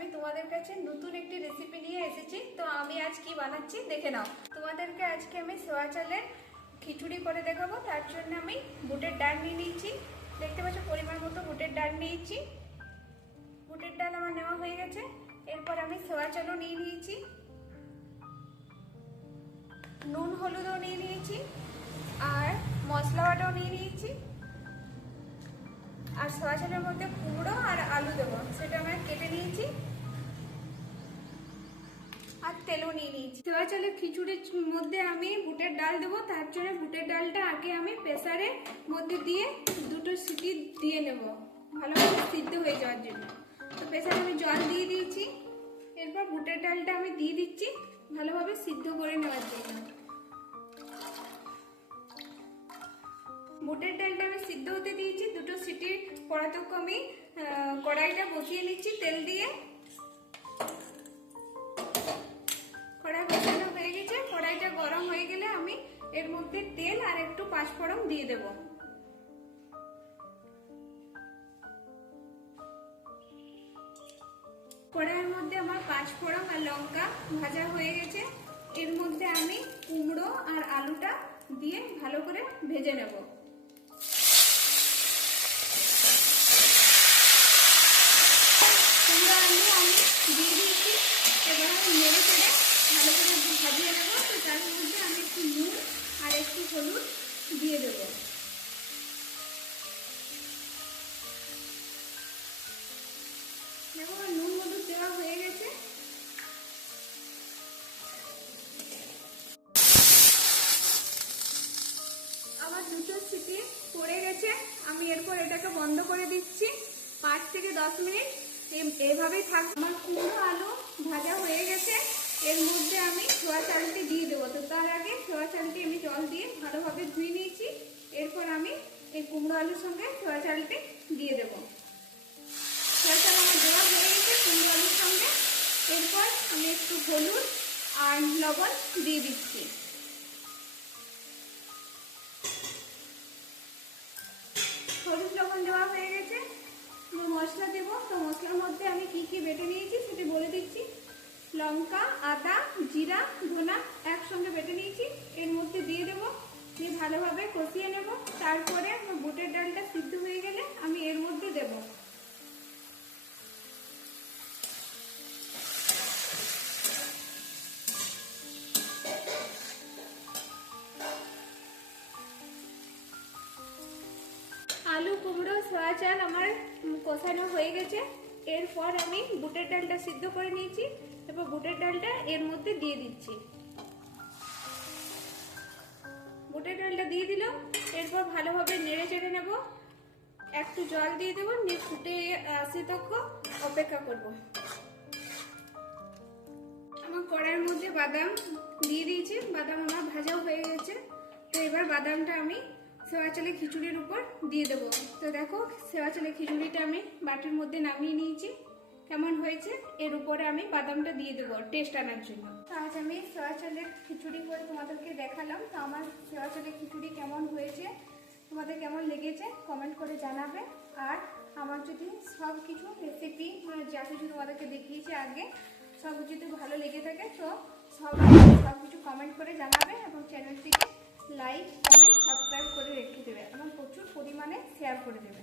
আমি তোমাদের কাছে নতুন একটি রেসিপি নিয়ে এসেছি। তো আমি আজ কি বানাচ্ছি দেখে নাও। তোমাদেরকে আজকে আমি সোয়া চালের খিচুড়ি করে দেখাবো। তার জন্য আমি বুটের ডাল নিয়ে নিয়েছি, দেখতে পাচ্ছ পরিমাণ মতো বুটের ডাল নিয়েছি। বুটের ডাল আমার নেওয়া হয়ে গেছে। এরপর আমি সোয়া চালও নিয়ে নিয়েছি, নুন হলুদও নিয়ে নিয়েছি, আর মশলা বাটাও নিয়ে নিয়েছি। আর সোয়া চালের মধ্যে কুমড়ো আর আলু দেবো, সেটা আমরা কেটে নিয়েছি। আর তেলও নিয়ে নিয়েছি। সোয়া চালের খিচুড়ির মধ্যে আমি বুটের ডাল দেবো। তার জন্য বুটের ডালটা আগে আমি প্রেসারের মধ্যে দিয়ে দুটো সিটি দিয়ে নেব, ভালোভাবে সিদ্ধ হয়ে যাওয়ার জন্য। তো প্রেসারে আমি জল দিয়ে দিয়েছি। এরপর বুটের ডালটা আমি দিয়ে দিচ্ছি ভালোভাবে সিদ্ধ করে নেওয়ার জন্য। বুটের ডালটা আমি সিদ্ধ হতে দিয়েছি, দুটো সিটির পড়াতক্ষ আমি কড়াইটা বসিয়ে নিচ্ছি তেল দিয়ে। কড়াই বসানো হয়ে গেছে। কড়াইটা গরম হয়ে গেলে আমি এর মধ্যে তেল আর একটু পাঁচফোড়ন দিয়ে দেব। কড়াইয়ের মধ্যে আমার পাঁচফোড়ন আর লঙ্কা ভাজা হয়ে গেছে। এর মধ্যে আমি কুমড়ো আর আলুটা দিয়ে ভালো করে ভেজে নেব। কুমড়ো আলু আমি দিয়ে দিয়েছি। এবার আমি নেড়ে চেড়ে ভালো করে ভাজিয়ে নেবো। তো তার মধ্যে আমি একটু নুন আর একটু হলুদ দিয়ে দেবো। দেখো নুন হলুদ দেওয়া হয়ে গেছে। আমার দুটো সিটি পড়ে গেছে। আমি এরপর এটাকে বন্ধ করে দিচ্ছি। 5 থেকে 10 মিনিট এভাবেই থাক। আমার কুমড়ো আলু ভাজা হয়ে গেছে। এর মধ্যে আমি সোয়া চালটি দিয়ে দেবো। তো তার আগে সোয়া চালটি আমি জল দিয়ে ভালোভাবে ধুয়ে নিয়েছি। এরপর আমি এই কুমড়ো আলুর সঙ্গে সোয়া চালটি দিয়ে দেবো। সোয়া চাল আমার দেওয়া হয়ে গেছে কুমড়ো আলুর সঙ্গে। এরপর আমি একটু হলুদ আর লবণ দিয়ে দিচ্ছি। হলুদ লবণ দেওয়া হয়ে গেছে। মশলা দেবো। তো মশলার মধ্যে আমি কি কি বেটে নিয়েছি সেটি বলে দিচ্ছি। লঙ্কা, আদা, জিরা, ধনা একসঙ্গে বেটে নিয়েছি, এর মধ্যে দিয়ে দেবো। দিয়ে ভালোভাবে কষিয়ে নেব। তারপরে বুটের ডালটা সিদ্ধ হয়ে গেলে আমি এর মধ্যে দেব। আলু, কুমড়ো, সোয়া চাল আমার কষানো হয়ে গেছে। এরপর আমি বুটের ডালটা সিদ্ধ করে নিয়েছি। এরপর বুটের ডালটা এর মধ্যে দিয়ে দিচ্ছি। বুটের ডালটা দিয়ে দিলাম। এরপর ভালোভাবে নেড়ে চেড়ে নেব। একটু জল দিয়ে দেবো, নিয়ে ফুটে আসে তখন অপেক্ষা করব। আমার কড়াইয়ের মধ্যে বাদাম দিয়ে দিয়েছি। বাদাম আমার ভাজাও হয়ে গেছে। তো এবার বাদামটা আমি সোয়া চালের খিচুড়ির উপর দিয়ে দেবো। তো দেখো সোয়া চালের খিচুড়িটা আমি বাটির মধ্যে নামিয়ে নিয়েছি। কেমন হয়েছে এর উপরে আমি বাদামটা দিয়ে দেবো টেস্ট আনার জন্য। আজ আমি সোয়া চালের খিচুড়ি করে তোমাদেরকে দেখালাম। তো আমার সোয়া চালের খিচুড়ি কেমন হয়েছে, তোমাদের কেমন লেগেছে কমেন্ট করে জানাবে। আর আমার যদি সব কিছু রেসিপি যা কিছু তোমাদেরকে দেখিয়েছি আগে সব যদি ভালো লেগে থাকে তো সব কিছু কমেন্ট করে জানাবে এবং চ্যানেলটিকে লাইক, কমেন্ট, সাবস্ক্রাইব করে রেখে দেবে এবং প্রচুর পরিমাণে শেয়ার করে দেবে।